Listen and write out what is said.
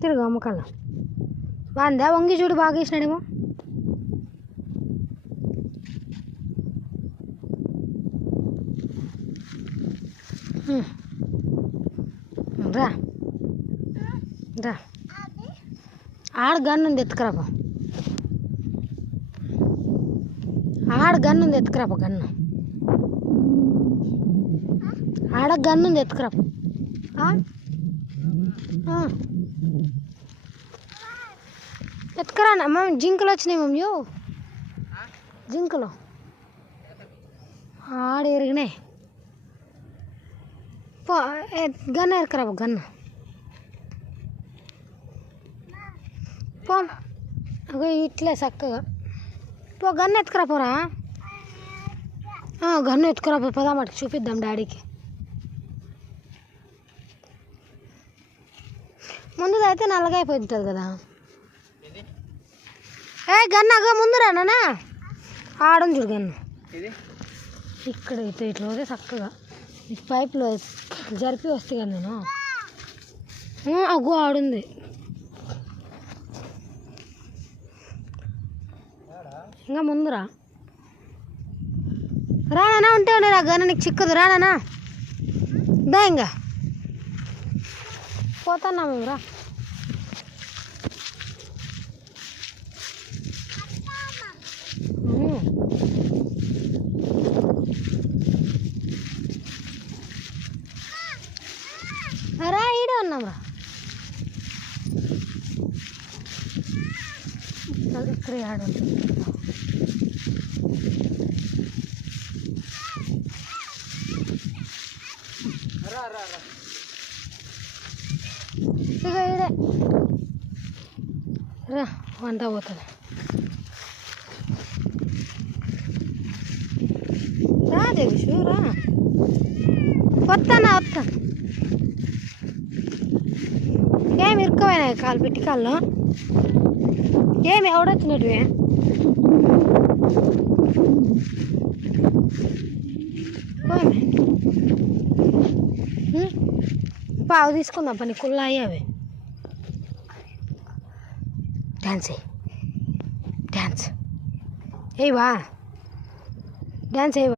తిరుగు అమ్మకాల బాగుందా వంగి చూడు బాగా వేసినాడేమో రా రా ఆడ గన్ను ఉంది ఎత్తుకురాపో ఆడ గన్ను ఉంది ఎత్తుకురాపో గన్ను ఆడ గన్ను ఉంది ఎత్తుకురాపో ఎత్తుకురా అమ్మ జింకలు వచ్చినాయి మమ్మీ జింకలు ఆడ ఎరిగినాయి పో గన్ను ఎరుకురాపో గన్ను పో అగో ఇట్లే చక్కగా పో గన్ను ఎత్తుకురాపోరా గన్ను ఎత్తుకురాపో పదామటికి చూపిద్దాం డాడీకి ముందుది అయితే నల్లగా అయిపోతుంది కదా గన్ను అగో ముందురా నాన్న ఆడం చూడు గన్ను ఇక్కడ ఇట్లా ఇట్లా పోతే చక్కగా పైపులో జరిపి వస్తే కదా నేను అగో ఆడుంది ఇంకా ముందురా రానా ఉంటే ఉండేరా గన్ను నీకు చిక్కదు రానా దా ఇంకా పోతున్నా మేము రా రా ఈడే ఉన్నాం రా ఇక్కడే ఆడు ఇక ఈడే రా వంట పోతుంది రా జగేషు రా వస్తానా వస్తాను ఏమి ఇరుక్కుపోయినాయి కాలు పెట్టి కాళ్ళు ఏమి ఎవడొచ్చినట్టువే పావు తీసుకుందాం పని కుళ్ళా అయ్యావి డ్యాన్స్ డ్యాన్స్ ఏవా డ్యాన్స్ ఏవా